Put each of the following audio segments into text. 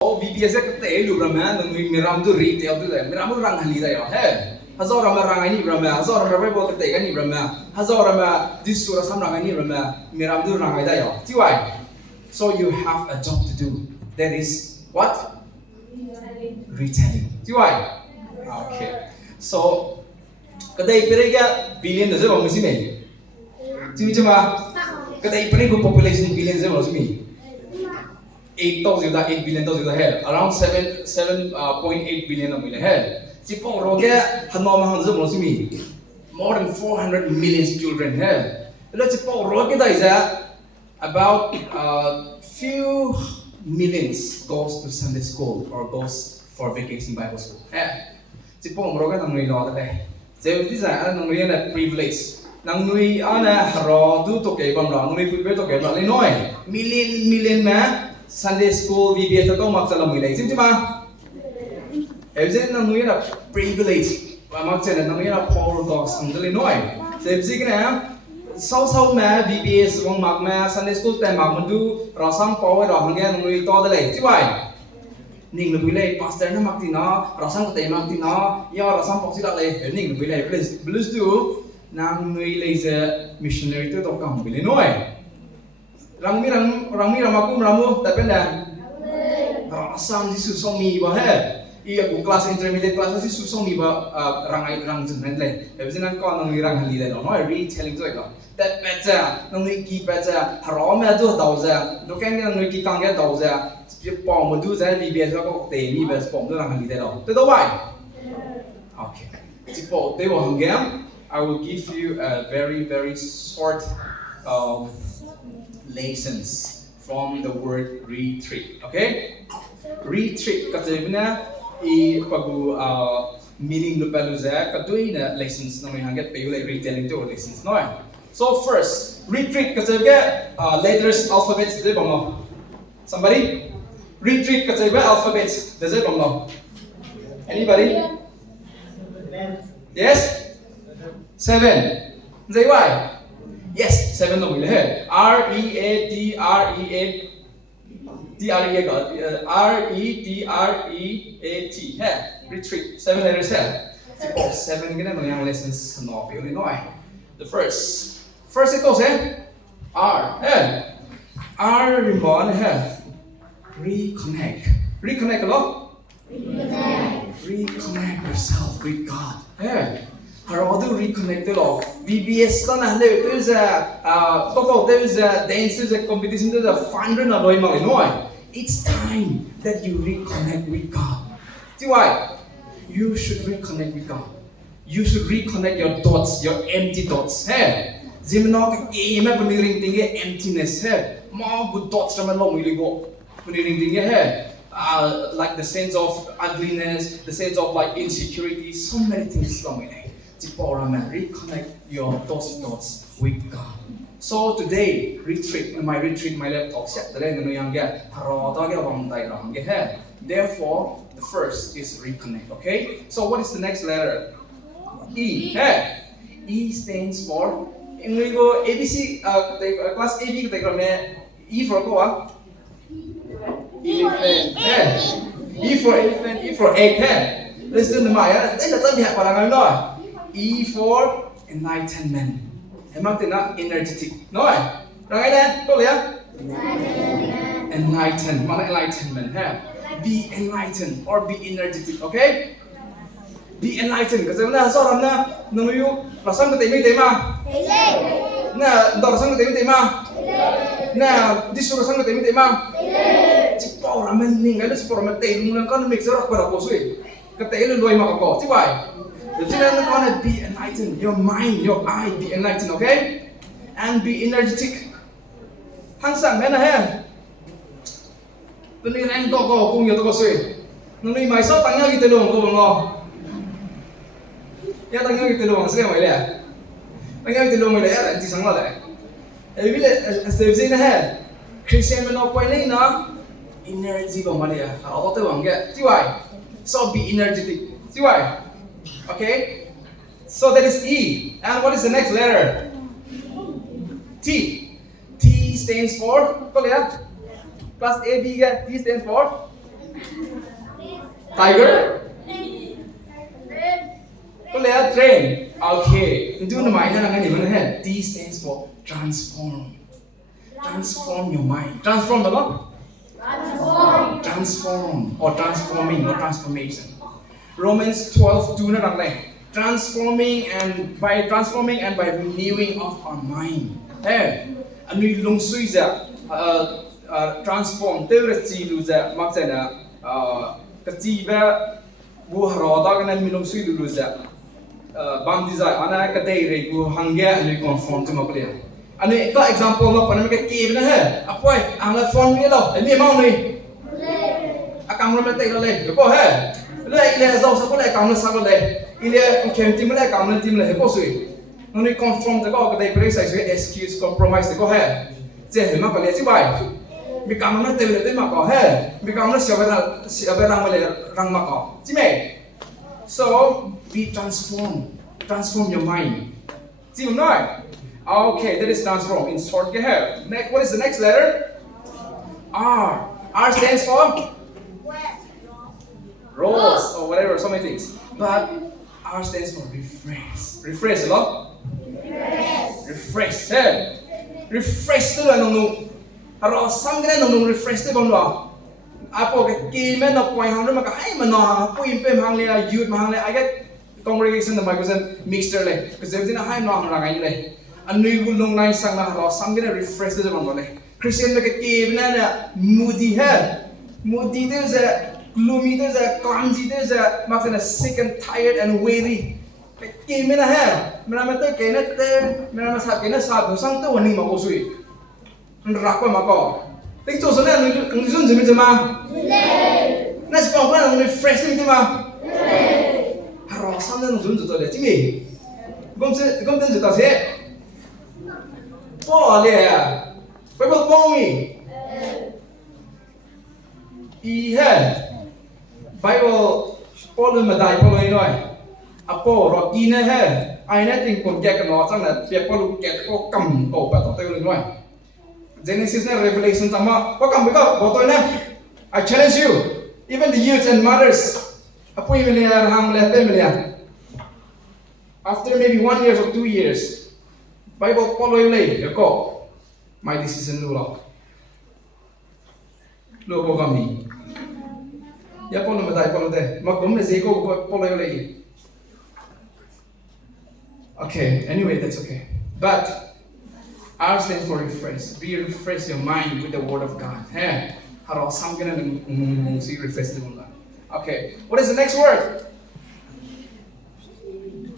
VBS cái lu rama nang miram tu retail tu dah miram tu rang hali dah ya he hazar rama rang ini rama hazar rama boleh buat ketek ini rama hazar rama di surah sam rang ini rama miram tu rang dah ya tiwai so you have a job to do that is what retailing tiwai okay so kedai perega billion dah sebab mesti ni tiwai cuma kedai perega population billion sebab mesti ni 8 billion है around 7.8 billion of है चिपो रोगे हनो महंग जो मोसमी more than 400 million children है lo चिपो रोगे दा is about few millions goes to Sunday school or goes for vacation Bible school है चिपो रोगे नंग नुई लो दा जे दिसा नंग नुई ना privilege nang nui ana haro du to ke bam ra nui prepare to ke ra le noi million ma Sunday school VBS to mak chala mui lai sim ma evzen nang nui na privilege mak chala nang nui na power dogs ang dele noi sebzi kena sau ma VBS wong mak ma Sunday school te mak mundu rasam power ra hangge nang nui to dele ti bai ning lu lai pastor na mak ti na rasam te mak ti na ya rasam pok si la le ning lu lai blues tu nang nui lai ze missionary to kam bile noi Rangmi ramaku ramu tapi dah rasam di susomi bah iya bu kelas intermediate kelas di susomi bah rangai rang jeneng leh tapi senang kau nang rang hali leh no retelling tu itu that better nang ki better haram tu tahu je doken nang ki kang dia tahu je dia pom tu je VBS ko te ni bes pom tu rang hali leh no tu tahu bai okay tipo te wo hanggam I will give you a very short lessons from the word retreat. Okay? Retreat katibna I pagu meaning lu paluza katuina lessons na may hangget payu like retelling to lessons no. So first, retreat katibga letters alphabets de bamo. Somebody? Retreat katibga alphabets de bamo. Anybody? Yes? 7. Say why? Yes, 7 no है REATREA है retreat 7 letters है tipo 7 cái này yang lessons no biểu đi nói the first it goes R R remon है reconnect lo reconnect yourself with God How do reconnect the law? VBS sana there is a dance, there's a competition, there's a fun run of no. It's time that you reconnect with God. See why? You should reconnect with God. You should reconnect your thoughts, your empty thoughts. Hey, Zeme no game puniring tinggi emptiness. Hey, mau good thoughts sama lo mili go puniring tinggi. Hey, like the sense of ugliness, the sense of like insecurity, so many things lo mili. Reconnect your thoughts with God. So today, my laptop set therefore, the first is reconnect, okay? So what is the next letter? E. E stands for ABC, class AB, E for what? Elephant. E for elephant, E for egg. Listen to my E for enlightenment. Emang tina energetic. No Rangai dah, kau lihat? Enlighten. Mana enlightenment? Be enlightened or be energetic. Okay? Be enlightened. Kasi mana seorang na nuyu rasam ketemu tema. Nah, rasam ketemu tema. Nah, disuruh rasam ketemu tema. Cepat orang mening. Ada cepat orang mening. Mula kan mixer aku pada kosui. Ketemu lu loi makako. Cipai. You're gonna be enlightened. Your mind, your eye, be enlightened, okay? And be energetic. Hangsang mana hai? Penilaian kau kung yo to sui. Nung mai sao tangya kita long ko bango. Ya tangya kita long sih mai le. Tangya kita long mai le ya ti sang la le. Bila sebzi na hai. Christian meno point nei na energy ba mane ya. Ako to bang ge. Tiwai. So be energetic. Tiwai. Okay, so that is E. And what is the next letter? T. T stands for, kau lihat? Plus A, B, T stands for Tiger? Train. Okay. Do the mind and T stands for transform. Transform your mind. Transform the what? Transform or transforming or transformation. Romans 12:2 na transforming and by renewing of our mind. Hey, anui lung sui za transform teure chi lu za mak sa na ka chi ba bu haro da kan mi lung sui lu za bam design ana ka dei re bu hangya anui conform to makle anui ka example ma pan ka ke na he apoi ang la phone ni lo ni mau ni akang lo te lo le ko he le zo sa ko le kang lo sa ko le ile kem tim le kang lo tim le ko sui no ni conform the go ka dei place sai excuse compromise ko he je he ma ko le chi bai mi kang lo te le te ma ko he mi kang lo sia ba rang ma le rang ma ko chi me so be transformed your mind chi mo noi okay that is transform in short ke he next what is the next letter R stands for rose or whatever, so many things. But R stands for refresh. Refresh, hello? Refresh. Hey. Refresh tu lah nung. Haro sam kena nung refresh tu bang lo. Apo ke kime na point hang maka ai mano po impem hang le youth hang le I get congregation the microphone mixture le. Because everything na hai no hang rangai le. Anui gulung nai sang na haro sam kena refresh tu bang lo le. Christian me ke kime na moody hai. Moody tu je gloomy, there's a clumsy, there's a sick and tired and weary. Came in a hair. Manamata Kenneth there, Manamasakina Sabu, Santa Wanima Osui. And Rapa Mako. Think so, and Zun Zimizama. Let's go on and refresh him. Haro Santa Zun to the Timmy. Come to the head. Oh, there. People call me. He had. Bible Paul madai Paul nói apo rocky ne he ai ne ting kon ke no sang na pe Paul ke ko kam ko pa to te nói Genesis and Revelation tama ko kam ko boto na I challenge you even the youths and mothers apo imele ham le pe after maybe 1 year or 2 years Bible Paul le ko my decision lo ko kami ya polo madai polo de magum le zeko polo le okay anyway that's okay but R stands for refresh refresh your mind with the word of God hey haro sam gonna see refresh the word okay what is the next word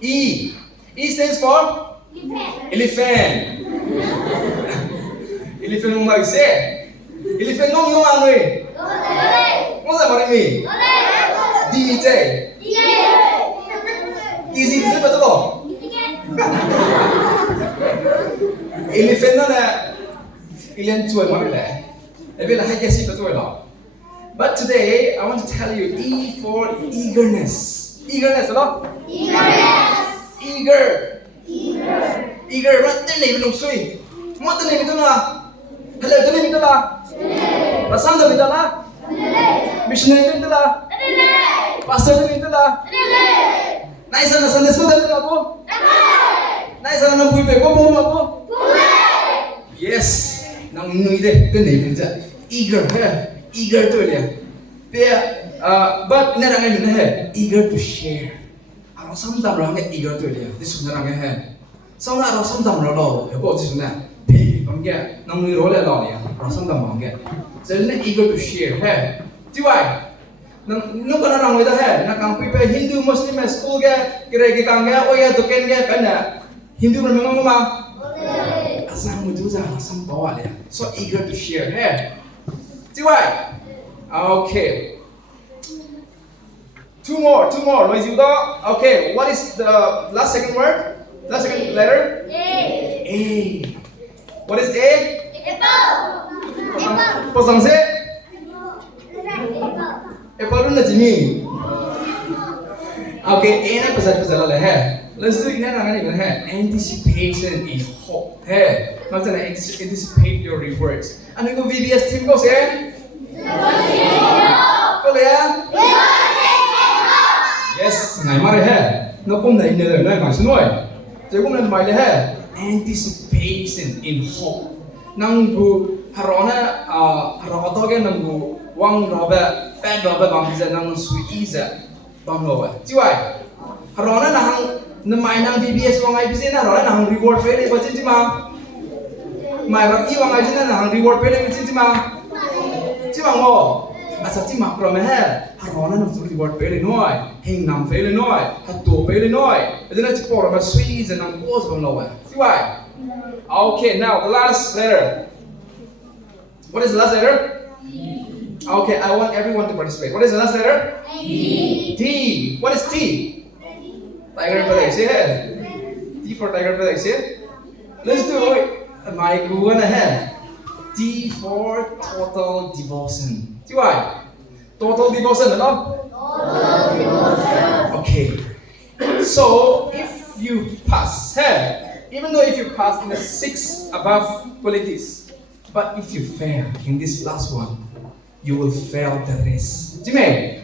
E stands for elephant elephant mo magse elephant no ano eh what's that about me? DJ. Easy to do betul. Elephant na ilan cuy mana le? Tapi lah hanya si betul lah. But today I want to tell you E for eagerness. Eagerness, hello? Eager. Rat ni belum sui. Mau tu ni betul lah. Hello tu ni betul lah. Rasam tu betul lah. Missionary itu lah, pastor itu lah, naik sana semua dah apa? Naik sana nak puipe, kau mau apa? Yes, nang nui deh, tu ni kerja. Eager tu dia. But ni orang ni eager to share. Arah samdam orang eager tu dia. Di sana orang Sama arah samdam orang kau di sana. Orang nang nui role lah dia. Arah samdam orang Jadi eager to share hai. Tiwai. Nung kana rang weda hai. Na kang pipe Hindu Muslim school ke kira ke kang ya oh ya token ke kana. Hindu memang ma. Asal mudu za sam bawa dia. So eager to share hai. Tiwai. Okay. Two more. Noisy udah. Okay, what is the last second word? Last second letter? A. What is A? Apple. Pasang se? Apple na Zeme. Okay, A na pasal lah hai. Let's do it now. Anticipation and hope. Hai. Macam anticipate your rewards. Ano yung VBS team ko siya? ngày mai he nó cũng này nơi này mà xin lỗi chỉ cũng nên bài he anticipation in hope nang bu harona harota cái nang bu wang robe bad robe bang giờ nang sweet is bang robe chứ vậy harona nang mai nang VBS wang ai bisa harona nang reward pay đấy bacin chứ mà mai bang i wang ai bisa nang reward pay đấy bacin chứ mà ngô asa chi mak pro me he harona nang reward pay đấy nói hình nam pay đấy nói hạt tổ pay đấy nói thế nên chỉ bỏ mà sweet is nang boss bang robe chứ vậy. Okay, now the last letter. What is the last letter? D. Okay, I want everyone to participate. What is the last letter? D. D. What is T? Tiger Belly. Say it. T for Tiger Belly. Say it. Let's do it. My good ahead. T for total devotion. T why? Total devotion, no? Total devotion. Okay. So if you pass, hey. Even though if you pass in the 6 above qualities, but if you fail in this last one, you will fail the rest. Zeme,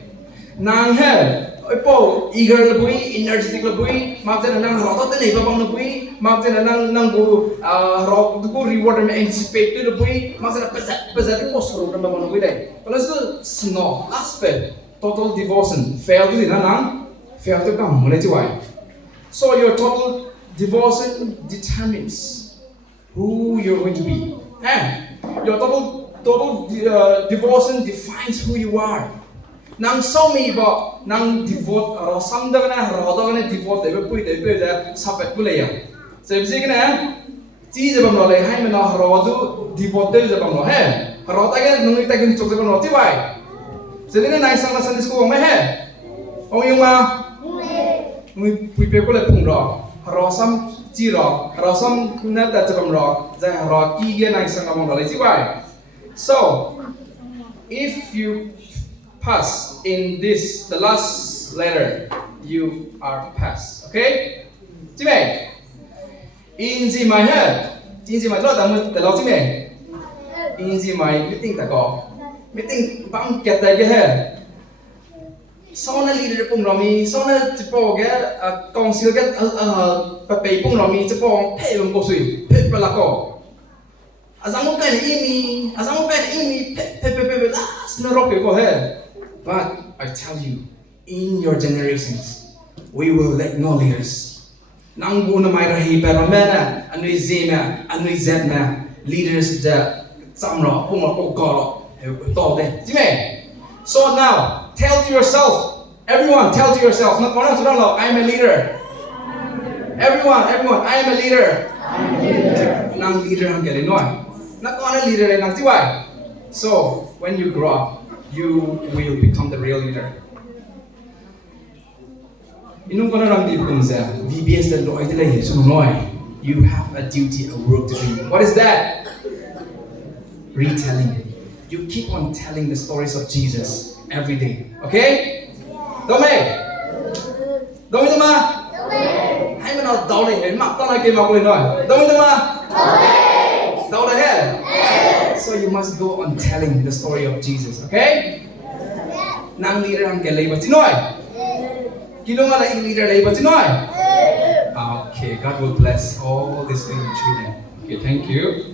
nang he, ipo eager lebui, energetic lebui, maksudnya nang rotot ni babang lebui, maksudnya nang bu rot tu reward me anticipate tu lebui, maksudnya pesat tu posro nang babang lebui deh. Kalau itu snow aspect total devotion fail tu di nang fail tu kamu mulai cuai. So your total devotion determines who you're going to be. And your total devotion defines who you are. Nang so mi ba nang devote ro sam da na ro da na devote de pui de sapet pule ya. Se bisi kana chi je bam lo le hai me na ro du devote de je bam lo he. Ro ta ke nung ta kin chok je bam lo ti bai. Se ne nai sang la san disco me he. Ong yung ma nui pui pe ko le pung ro. Rosam ciro, rosam kuna da cakap ro, jangan ro kiye nang sang kamu dalai cibai. So, if you pass in this, the last letter, you are pass. Okay? Cibai. Inji mai he, inji mai lo tamu telau cibai. Inji mai meeting tak ko, meeting bang kita je he. Sauna leader pun rami, sauna cepo ke, kongsil ke, papai pun rami cepo, pay mengkosui, pay pelako. Azamu kan ini, pay lah, senerok ke he. But I tell you, in your generations, we will let no leaders. Nanggu namai rahi peramena, anui Zeme, anui Zeme, leaders the samro, pungok koro, tol deh, Zeme. So now, tell to yourself, everyone, tell to yourself, I'm a leader. Everyone, I am a leader. Nang leader ang kaya noy. Nak leader nang tiwai. So, when you grow up, you will become the real leader. Inung kono rang di punza, VBS dan doa itu lagi sunoy. You have a duty, a work to do. What is that? Retelling. You keep on telling the stories of Jesus every day. Okay? Dome? Dome ma? Hai mà nó đau này mặc tao này kia mặc lên rồi. Dome ma? Đau này hết. So you must go on telling the story of Jesus. Okay? Nang leader ang kelay ba tinoy? Kino nga lang leader lay ba tinoy? Okay, God will bless all these things children. Okay, thank you.